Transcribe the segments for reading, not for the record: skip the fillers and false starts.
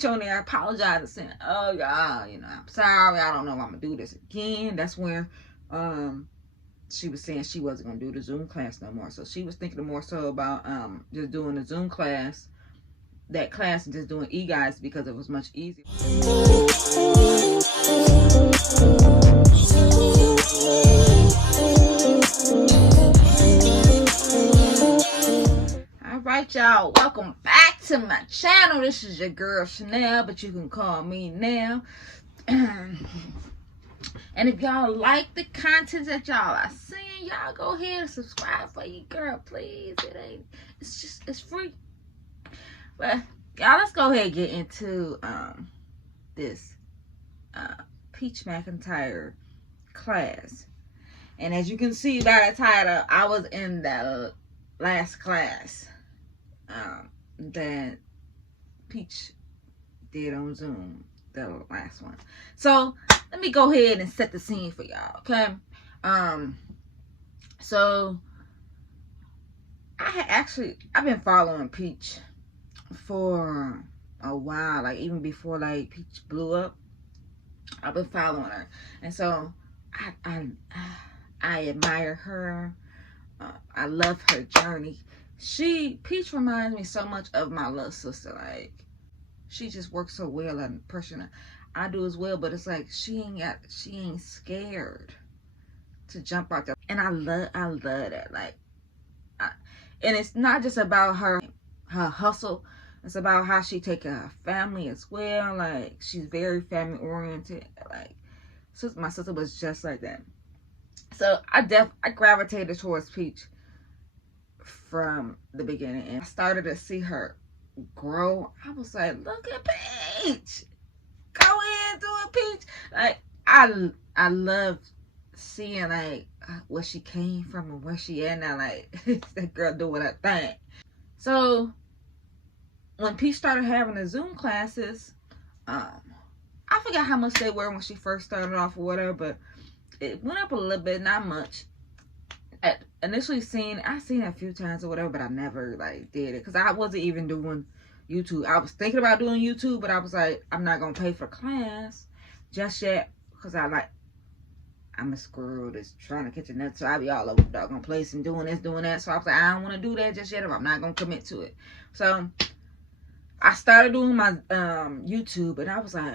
Peach on there apologizing, saying, oh, y'all, you know, I'm sorry. I don't know if I'm going to do this again. That's where she was saying she wasn't going to do the Zoom class no more. So she was thinking more so about just doing the Zoom class, that class, and just doing e-guides because it was much easier. Alright, y'all, welcome back to my channel. This is your girl Chanel, but you can call me Nell. And if y'all like the content that y'all are seeing, y'all go ahead and subscribe for your girl, please. It's free. But y'all, let's go ahead and get into this Peach Mcintyre class. And as you can see by the title, I was in the last class that Peach did on Zoom, the last one. So let me go ahead and set the scene for y'all, okay? So I've been following Peach for a while, like even before like Peach blew up. I've been following her, and so I admire her. I love her journey. Peach reminds me so much of my little sister. Like, she just works so well under pressure. I do as well, but it's like she ain't scared to jump out there, and I love that. Like, and it's not just about her hustle. It's about how she take care of her family as well. Like, she's very family oriented. Like, my sister was just like that. So I gravitated towards Peach from the beginning, and I started to see her grow. I was like, look at Peach, go ahead, do it, Peach. Like, I love seeing like where she came from and where she at now. Like, that girl doing her thing. So when Peach started having the Zoom classes, I forgot how much they were when she first started off or whatever, but it went up a little bit, not much. I seen it a few times or whatever, but I never like did it because I wasn't even doing YouTube. I was thinking about doing YouTube, but I was like, I'm not gonna pay for class just yet because I'm a squirrel that's trying to catch a nut, so I be all over the doggone place and doing this, doing that. So I was like, I don't want to do that just yet if I'm not gonna commit to it. So I started doing my YouTube, and I was like,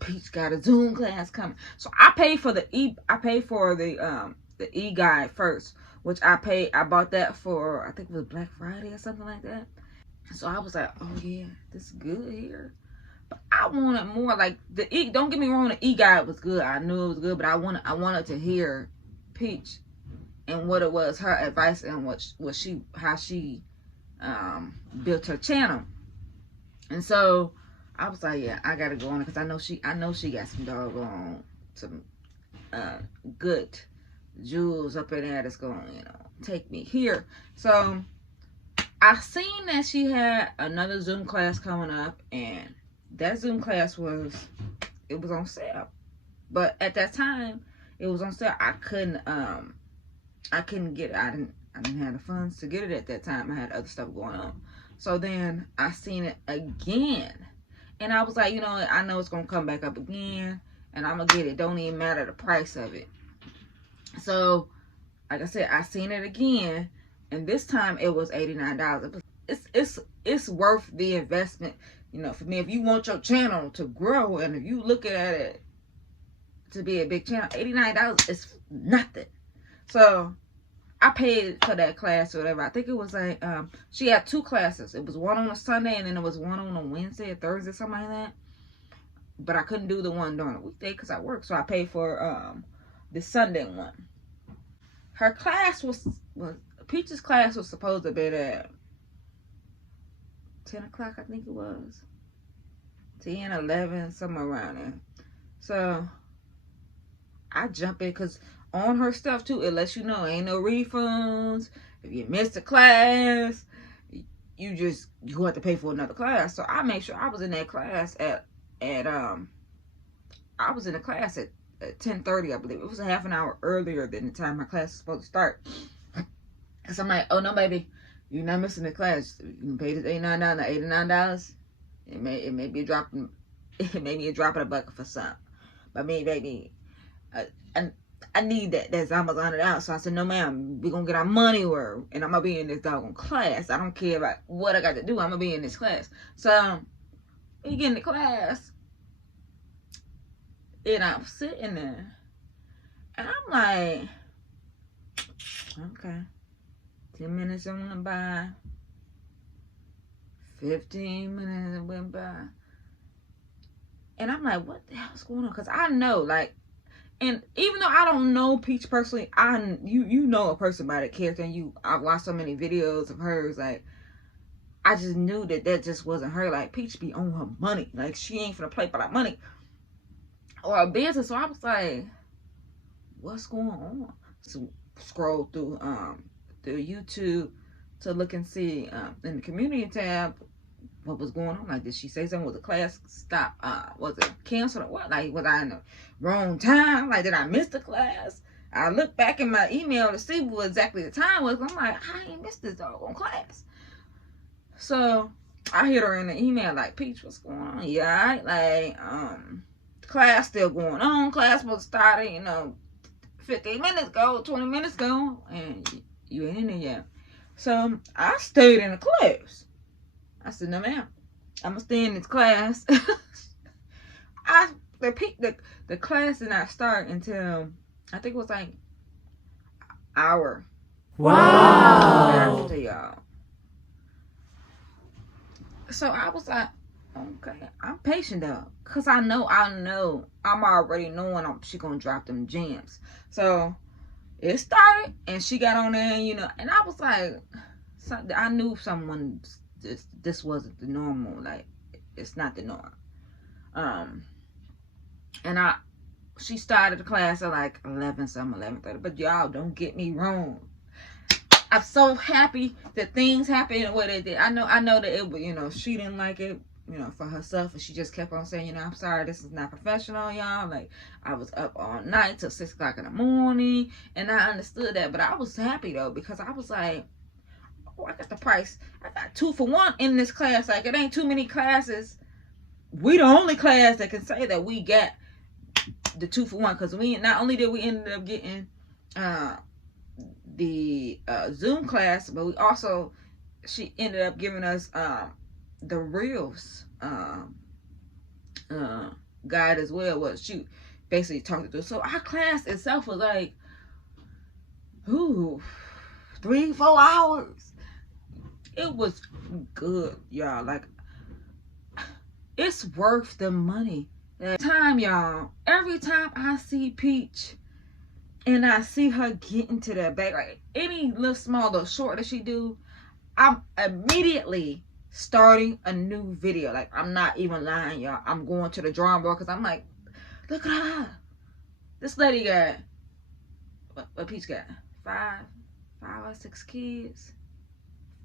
Peach got a Zoom class coming. So I paid for the e-guide first, which I bought that for, I think it was Black Friday or something like that. So I was like, oh yeah, this is good here. But I wanted more. Like, don't get me wrong, the e-guide was good. I knew it was good, but I wanted to hear Peach and what it was, her advice, and how she built her channel. And so I was like, yeah, I gotta go on it because I know she got some doggone good jewels up in there that's gonna, you know, take me here. So I seen that she had another Zoom class coming up, and that Zoom class was on sale. But at that time it was on sale. I couldn't get it. I didn't have the funds to get it at that time. I had other stuff going on. So then I seen it again, and I was like, you know, I know it's gonna come back up again, and I'm gonna get it. Don't even matter the price of it. So like I said, I seen it again, and this time it was $89. It's worth the investment, you know, for me. If you want your channel to grow, and if you looking at it to be a big channel, $89 is nothing. So I paid for that class or whatever. I think it was like she had two classes. It was one on a Sunday, and then it was one on a Wednesday or Thursday, something like that. But I couldn't do the one during the weekday because I work, so I paid for the Sunday one. Her class Peach's class was supposed to be at 10 o'clock, I think it was. 10, 11, somewhere around there. So I jump in because on her stuff too, it lets you know ain't no refunds. If you missed a class, you have to pay for another class. So I made sure I was in that class at 10:30, I believe. It was a half an hour earlier than the time my class was supposed to start. Cause I'm like, oh no, baby, You're not missing the class. You can pay this $89. It may be a drop. It may be a drop in a bucket for some. But me, baby, I need that. That's almost $100. So I said, no, ma'am, we're gonna get our money worth, and I'm gonna be in this doggone class. I don't care about what I got to do. I'm gonna be in this class. So we get in the class, and I'm sitting there, and I'm like, okay. 10 minutes went by. 15 minutes went by. And I'm like, what the hell's going on? Because I know, like, and even though I don't know Peach personally, you know a person by the character, and I've watched so many videos of hers, like, I just knew that just wasn't her. Like, Peach be on her money. Like, she ain't finna play for that money or a business. So I was like, what's going on? So scroll through YouTube to look and see in the community tab what was going on. Like, did she say something? Was the class stop? Was it canceled or what? Like, was I in the wrong time? Like, did I miss the class? I looked back in my email to see what exactly the time was. I'm like, I ain't missed this doggone class. So I hit her in the email like, Peach, what's going on? Yeah, right? Like, class still going on. Class was started, 15 minutes ago, 20 minutes ago, and you ain't in there yet. So I stayed in the class. I said, no, ma'am, I'm gonna stay in this class. The class did not start until I think it was like hour. Wow. After y'all. So I was like, okay, I'm patient though, cause I know I'm already knowing she gonna drop them gems. So it started, and she got on there, and I was like, I knew someone. This wasn't the normal. Like, it's not the norm. And she started the class at like 11:30. But y'all, don't get me wrong. I'm so happy that things happened the way they did. I know that it was, she didn't like it, for herself, and she just kept on saying, I'm sorry, this is not professional, y'all. Like, I was up all night till 6 o'clock in the morning, and I understood that. But I was happy though, because I was like, oh, I got the price. I got 2 for 1 in this class. Like, it ain't too many classes. We the only class that can say that we got the 2 for 1, because we not only did we end up getting the Zoom class, but we also, she ended up giving us the Reels guide as well. What she basically talked to. So our class itself was like, 3-4 hours. It was good, y'all. Like, it's worth the money. That time, y'all, every time I see Peach and I see her get into that bag, like any little small little short that she do, I'm immediately starting a new video. Like, I'm not even lying, y'all. I'm going to the drawing board, because I'm like, look at her. This lady got, what Peach got? 5 or 6 kids.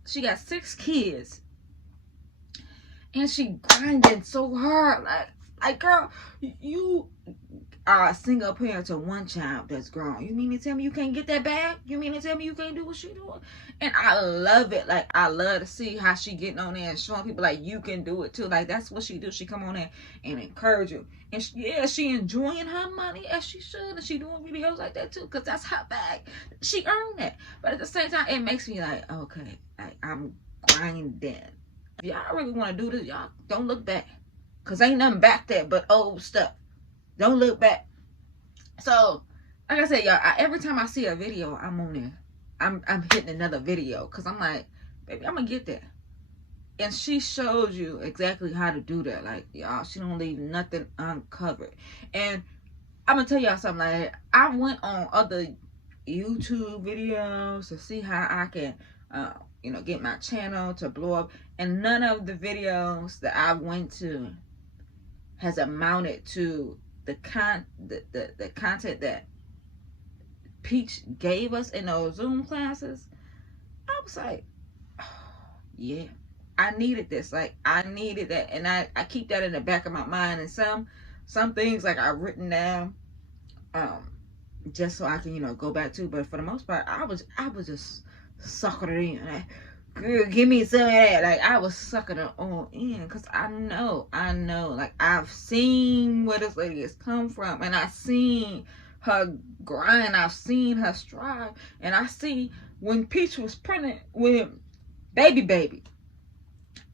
She got 6 kids, and she grinding so hard. Like, girl, you are a single parent to 1 child that's grown. You mean to tell me you can't get that bag? You mean to tell me you can't do what she doing? And I love it. Like, I love to see how she getting on there and showing people like, you can do it too. Like, that's what she do. She come on there and encourage you. And she enjoying her money as she should. And she doing videos like that too, because that's her bag. She earned that. But at the same time, it makes me like, okay, like, I'm grinding. If y'all really want to do this, y'all don't look back, because ain't nothing back there but old stuff. Don't look back. So, like I said, y'all, every time I see a video, I'm on there. I'm hitting another video, because I'm like, baby, I'm going to get there. And she shows you exactly how to do that. Like, y'all, she don't leave nothing uncovered. And I'm going to tell y'all something. Like, I went on other YouTube videos to see how I can, get my channel to blow up. And none of the videos that I went to has amounted to the content that Peach gave us in those Zoom classes. I was like, oh, yeah, I needed this. Like, I needed that, and I keep that in the back of my mind. And some things, like, I've written down just so I can go back to. But for the most part, I was just sucking it in. girl, give me some of that. Like, I was sucking her all in, because I know, like, I've seen where this lady has come from, and I've seen her grind, I've seen her strive, and I see when Peach was pregnant with baby,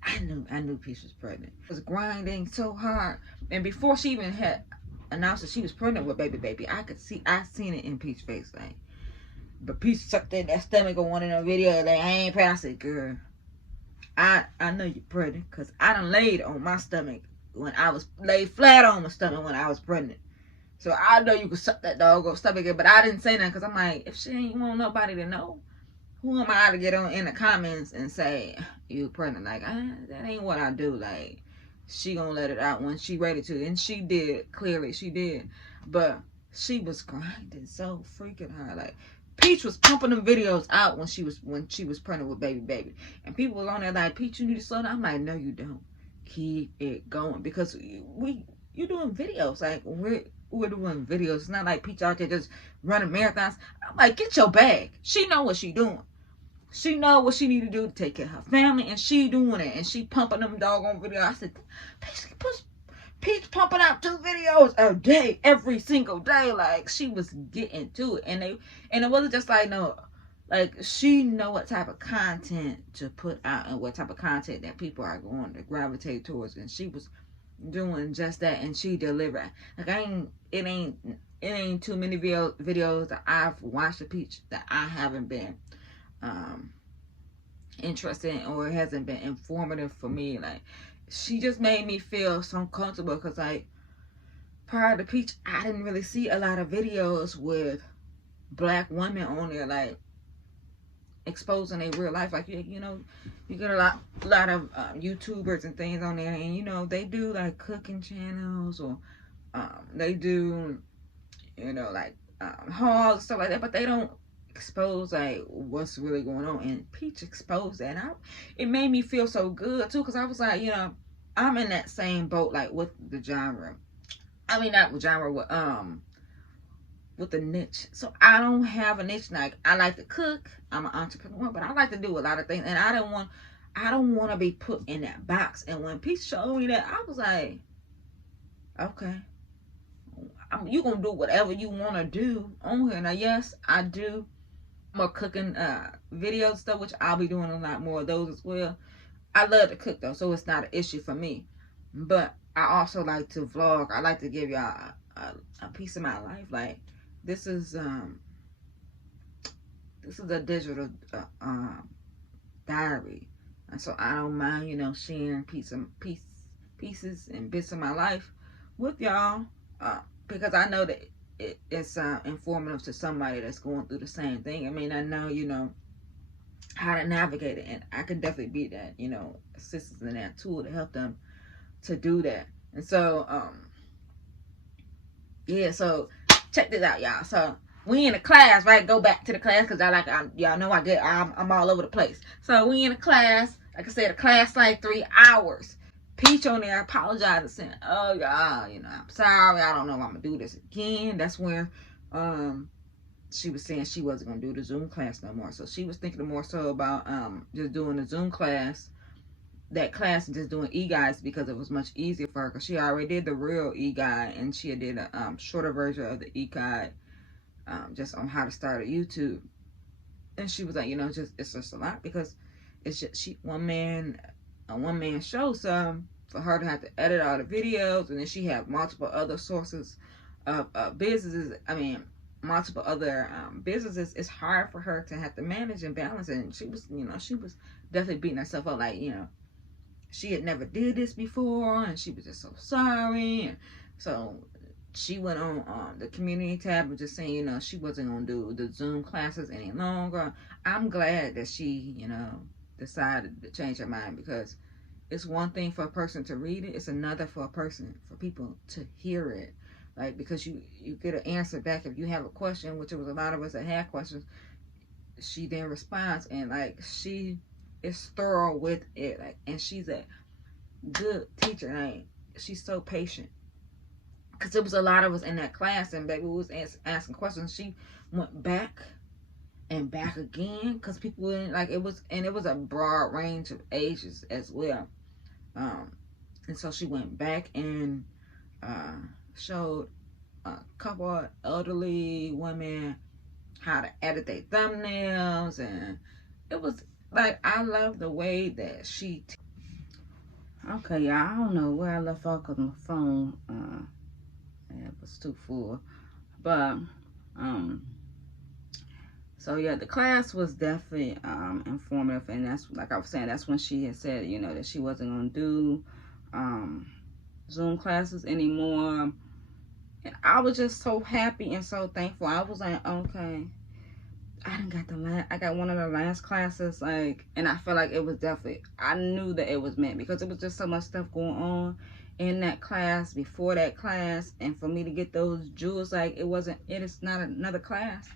I knew Peach was pregnant. She was grinding so hard, and before she even had announced that she was pregnant with baby, I seen it in Peach's face, like, but Peach sucked in that stomach on one of them videos, like, I ain't pregnant. I said, girl, I know you're pregnant, because I done laid on my stomach when I was laid flat on my stomach when I was pregnant. So I know you could suck that doggone stomach in, but I didn't say nothing, because I'm like, if she ain't want nobody to know, who am I to get on in the comments and say you pregnant? Like, that ain't what I do. Like, she gonna let it out when she ready to, and she did. Clearly, she did. But she was grinding so freaking hard. Like, Peach was pumping them videos out when she was pregnant with baby, and people was on there like, Peach, you need to slow down. I'm like, no, you don't. Keep it going, because you doing videos. Like, we're doing videos. It's not like Peach out there just running marathons. I'm like, get your bag. She know what she doing. She know what she need to do to take care of her family, and she doing it, and she pumping them doggone videos. I said, Peach pumping out 2 videos a day, every single day. Like, she was getting to it, and it wasn't just like, no, like, she know what type of content to put out and what type of content that people are going to gravitate towards, and she was doing just that, and she delivered. Like, it ain't too many videos that I've watched of Peach that I haven't been interested in, or it hasn't been informative for me. Like, she just made me feel so comfortable, because, like, prior to Peach, I didn't really see a lot of videos with black women on there, like, exposing their real life. Like, you know, you get a lot of YouTubers and things on there, and, you know, they do like cooking channels, or they do, you know, like hauls and stuff like that, but they don't expose like what's really going on. And Peach exposed that, and it made me feel so good too, because I was like, you know, I'm in that same boat, like, with the genre. I mean, not with genre, with the niche. So I don't have a niche. Like, I like to cook, I'm an entrepreneur, but I like to do a lot of things, and I don't want to be put in that box. And when Peach showed me that, I was like, okay, you gonna do whatever you want to do on here. Now, yes, I do more cooking videos stuff, which I'll be doing a lot more of those as well. I love to cook though, so it's not an issue for me. But I also like to vlog. I like to give y'all a piece of my life. Like, this is a digital diary, and so I don't mind, you know, sharing pieces and bits of my life with y'all, because I know that it's informative to somebody that's going through the same thing. I mean, I know, you know, how to navigate it, and I can definitely be that, you know, assistance and that tool to help them to do that. And so yeah, so check this out, y'all. So we in a class, right? Go back to the class, because y'all know I'm all over the place. So we in a class, like I said, a class like 3 hours. Peach on there apologizing, saying, oh, y'all, you know, I'm sorry, I don't know if I'm gonna do this again. That's where she was saying she wasn't gonna do the Zoom class no more. So she was thinking more so about just doing the Zoom class, that class, and just doing e-guides, because it was much easier for her, because she already did the real e-guide, and she did a shorter version of the e-guide, just on how to start a YouTube. And she was like, you know, it's just a lot, because it's just one man show. So for her to have to edit all the videos, and then she had multiple other sources of businesses, I mean, multiple other businesses, it's hard for her to have to manage and balance. And she was, you know, she was definitely beating herself up, like, you know, she had never did this before, and she was just so sorry. And so she went on the community tab and just saying, you know, she wasn't going to do the Zoom classes any longer. I'm glad that she, you know, decided to change her mind, because it's one thing for a person to read it, it's another for people to hear it. Like, because you get an answer back if you have a question, which there was a lot of us that had questions. She then responds, and like, she is thorough with it, like, and she's a good teacher. Like, she's so patient, because there was a lot of us in that class, and baby, we was asking questions. She went back and back again, because people didn't like it was, and it was a broad range of ages as well. And so she went back and showed a couple of elderly women how to edit their thumbnails, and it was like, I love the way that she okay, y'all, I don't know where I left off because my phone it was too full. But so yeah, the class was definitely informative, and that's, like I was saying, that's when she had said, you know, that she wasn't gonna do Zoom classes anymore. And I was just so happy and so thankful. I was like, okay, I got one of the last classes, like, and I felt like it was definitely, I knew that it was meant, because it was just so much stuff going on in that class, before that class, and for me to get those jewels, like, it is not another class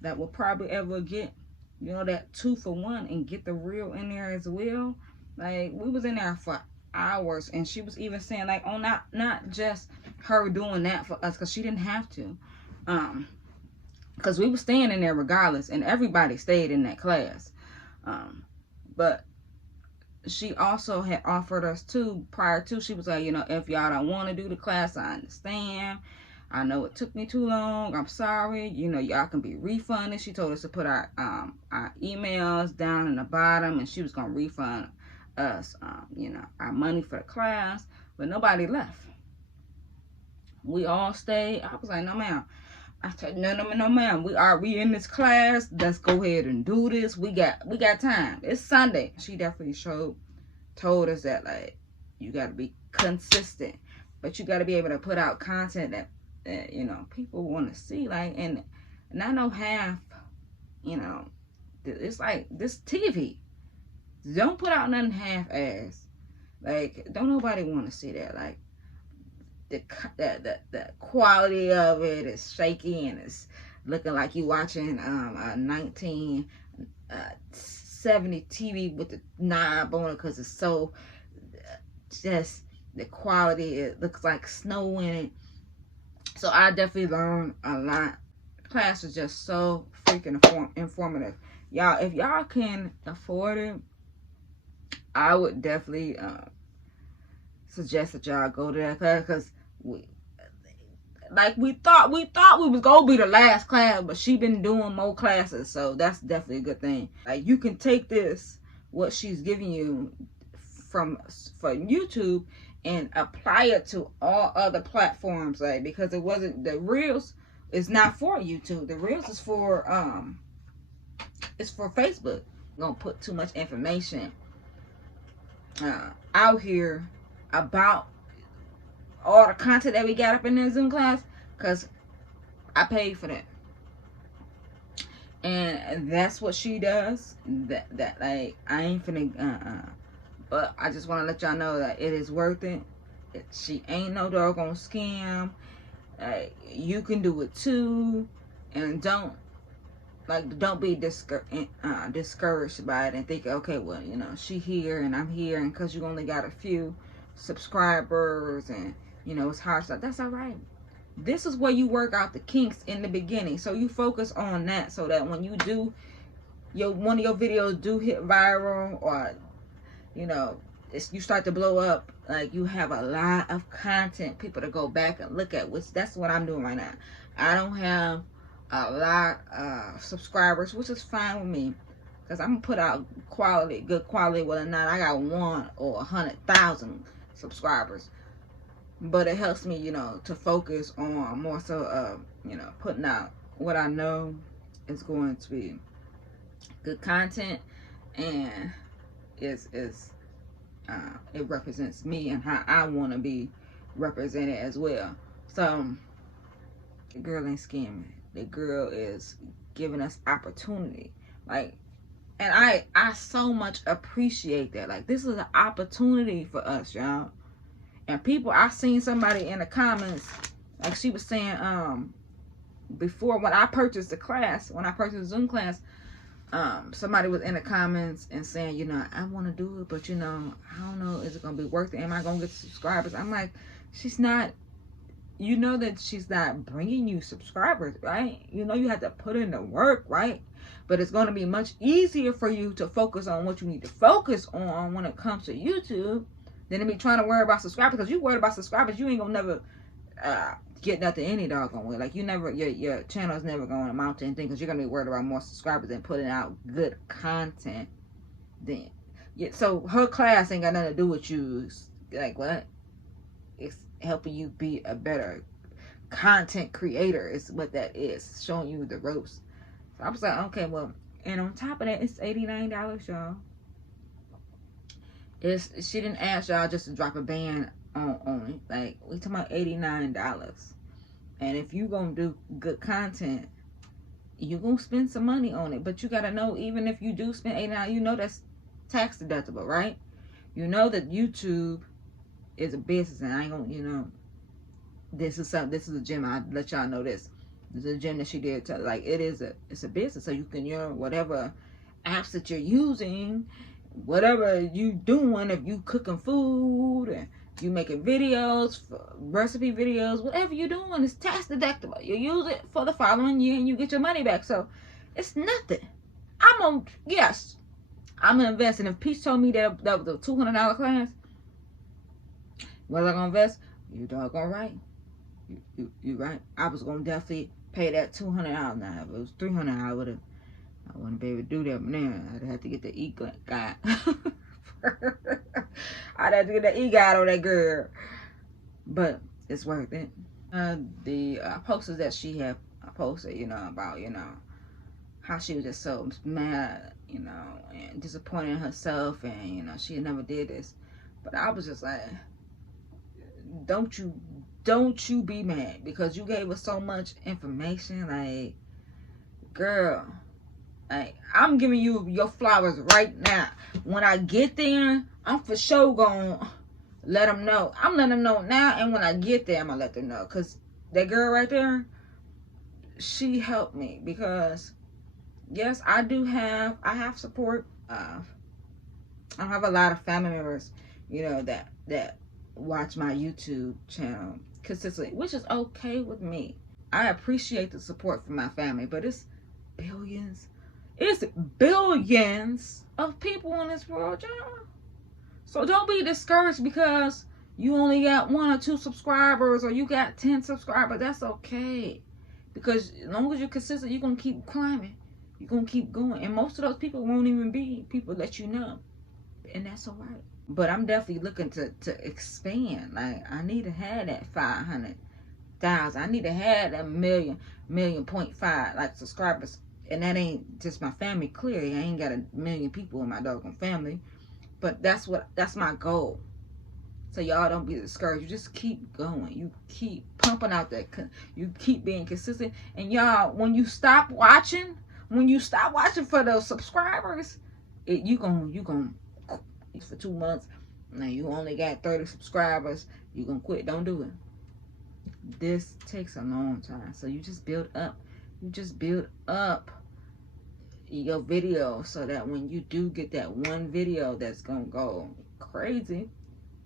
that will probably ever get, you know, that 2-for-1 and get the real in there as well. Like, we was in there for hours, and she was even saying, like, oh, not just her doing that for us, because she didn't have to, because we were staying in there regardless, and everybody stayed in that class. But she also had offered us too, prior to, she was like, you know, if y'all don't want to do the class, I understand. I know it took me too long. I'm sorry. You know, y'all can be refunded. She told us to put our emails down in the bottom, and she was going to refund us, you know, our money for the class. But nobody left. We all stayed. I was like, no, ma'am. I said, no, ma'am. We in this class. Let's go ahead and do this. We got time. It's Sunday. She definitely told us that, like, you got to be consistent, but you got to be able to put out content that you know, people want to see. Like, and I know half, you know, it's like this TV. Don't put out nothing half-ass. Like, don't nobody want to see that. Like, the quality of it is shaky, and it's looking like you watching a 1970 TV with the knob on it, because it's so just, the quality, it looks like snow in it. So I definitely learned a lot. The class was just so freaking informative. Y'all, if y'all can afford it, I would definitely suggest that y'all go to that class, because we thought we was gonna be the last class, but she been doing more classes, so that's definitely a good thing. Like, you can take this, what she's giving you from YouTube, and apply it to all other platforms, like, because it wasn't, the Reels is not for YouTube. The Reels is for it's for Facebook. I'm gonna put too much information out here about all the content that we got up in the Zoom class, because I paid for that, and that's what she does. That like, I ain't finna but I just want to let y'all know that it is worth it. She ain't no doggone scam. You can do it too, and don't be discouraged by it and think, okay, well, you know, she here and I'm here, and because you only got a few subscribers, and you know, it's hard stuff. That's all right. This is where you work out the kinks in the beginning, so you focus on that, so that when you do one of your videos do hit viral, or you know, you start to blow up, like, you have a lot of content, people to go back and look at, which that's what I'm doing right now. I don't have a lot of subscribers, which is fine with me, because I'm gonna put out good quality, whether or not I got 1 or 100,000 subscribers. But it helps me, you know, to focus on more so you know, putting out what I know is going to be good content, and it represents me and how I want to be represented as well. So the girl ain't scamming. The girl is giving us opportunity. Like, and I so much appreciate that. Like, this is an opportunity for us, y'all. And people, I seen somebody in the comments, like she was saying, before, when I purchased the class, when I purchased the Zoom class, somebody was in the comments and saying, you know, I want to do it, but you know, I don't know, is it gonna be worth it? Am I gonna get subscribers? I'm like, she's not you know that she's not bringing you subscribers, right? You know you have to put in the work, right? But it's going to be much easier for you to focus on what you need to focus on when it comes to YouTube than to be trying to worry about subscribers. Because you worried about subscribers, you ain't gonna never get nothing any doggone way. Like, you never, your channel is never going to amount to anything, because you're gonna be worried about more subscribers than putting out good content. Then, yeah. So her class ain't got nothing to do with you. Like, what? It's helping you be a better content creator. Is what that is. Showing you the ropes. So I was like, okay, well, and on top of that, it's $89, y'all. She didn't ask y'all just to drop a band on it. Like, we talking about $89. And if you gonna do good content, you gonna spend some money on it. But you gotta know, even if you do spend $89, you know that's tax deductible, right? You know that YouTube is a business, and I ain't gonna, you know, this is a gym. I'll let y'all know this. This is a gym that she did. Like, it's a business. So you can, you know, whatever apps that you're using, whatever you doing, if you cooking food and you making videos, recipe videos, whatever you're doing is tax deductible. You use it for the following year and you get your money back. So it's nothing. I'm gonna invest. And if Peach told me that was a $200 class, was I gonna invest? You doggone right. You right. I was gonna definitely pay that $200. Now if it was $300, I wouldn't be able to do that. But then I'd have to get the e-guide. I'd have to get the e-guide on that girl. But it's worth it. The posters that she had posted, you know, about, you know, how she was just so mad, you know, and disappointed in herself, and, you know, she never did this. But I was just like, don't you be mad, because you gave us so much information. Like, girl, like, I'm giving you your flowers right now. When I get there, I'm for sure gonna let them know. I'm letting them know now, and when I get there, I'm gonna let them know. Because that girl right there, she helped me. Because, yes, I have support. I don't have a lot of family members, you know, that watch my YouTube channel consistently, which is okay with me. I appreciate the support from my family, but it's billions of people in this world, y'all. So don't be discouraged because you only got 1 or 2 subscribers, or you got 10 subscribers. That's okay, because as long as you're consistent, you're gonna keep climbing. You're gonna keep going, and most of those people won't even be people that you know, and that's all right. But I'm definitely looking to expand. Like, I need to have that 500,000. I need to have that million point five like subscribers. And that ain't just my family. Clearly, I ain't got 1 million people in my doggone family. But that's my goal. So y'all don't be discouraged. You just keep going. You keep pumping out that. You keep being consistent. And y'all, when you stop watching for those subscribers, you gonna for 2 months. Now you only got 30 subscribers. You gonna quit. Don't do it. This takes a long time. So you just build up. Your video, so that when you do get that one video that's gonna go crazy,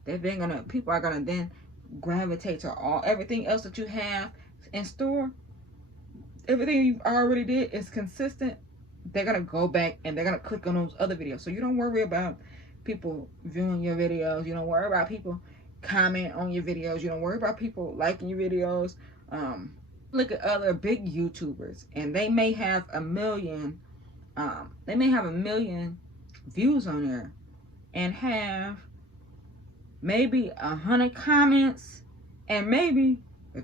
people are gonna then gravitate to everything else that you have in store. Everything you've already did is consistent. They're gonna go back and they're gonna click on those other videos. So you don't worry about people viewing your videos. You don't worry about people comment on your videos. You don't worry about people liking your videos. Look at other big YouTubers, and they may have 1 million. They may have 1 million views on there, and have maybe 100 comments, and maybe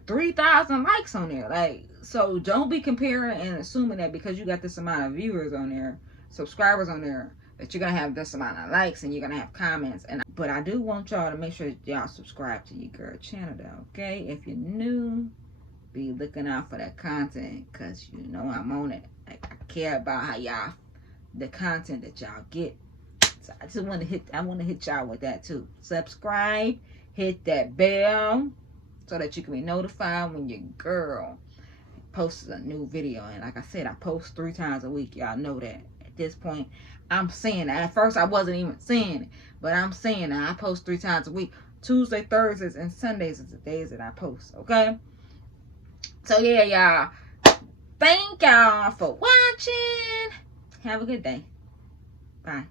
3,000 likes on there. Like, so don't be comparing and assuming that because you got this amount of viewers on there, subscribers on there, that you're gonna have this amount of likes and you're gonna have comments. But I do want y'all to make sure y'all subscribe to your girl channel, though, okay? If you're new, be looking out for that content, because you know I'm on it. Like, I care about how the content that y'all get. So I just want to hit y'all with that too. Subscribe, hit that bell, so that you can be notified when your girl posts a new video. And like I said, I post 3 times a week. Y'all know that. At this point, I'm saying that. At first, I wasn't even saying it, but I'm saying that I post 3 times a week. Tuesday, Thursdays, and Sundays is the days that I post, okay? So, yeah, y'all. Thank y'all for watching. Have a good day. Bye.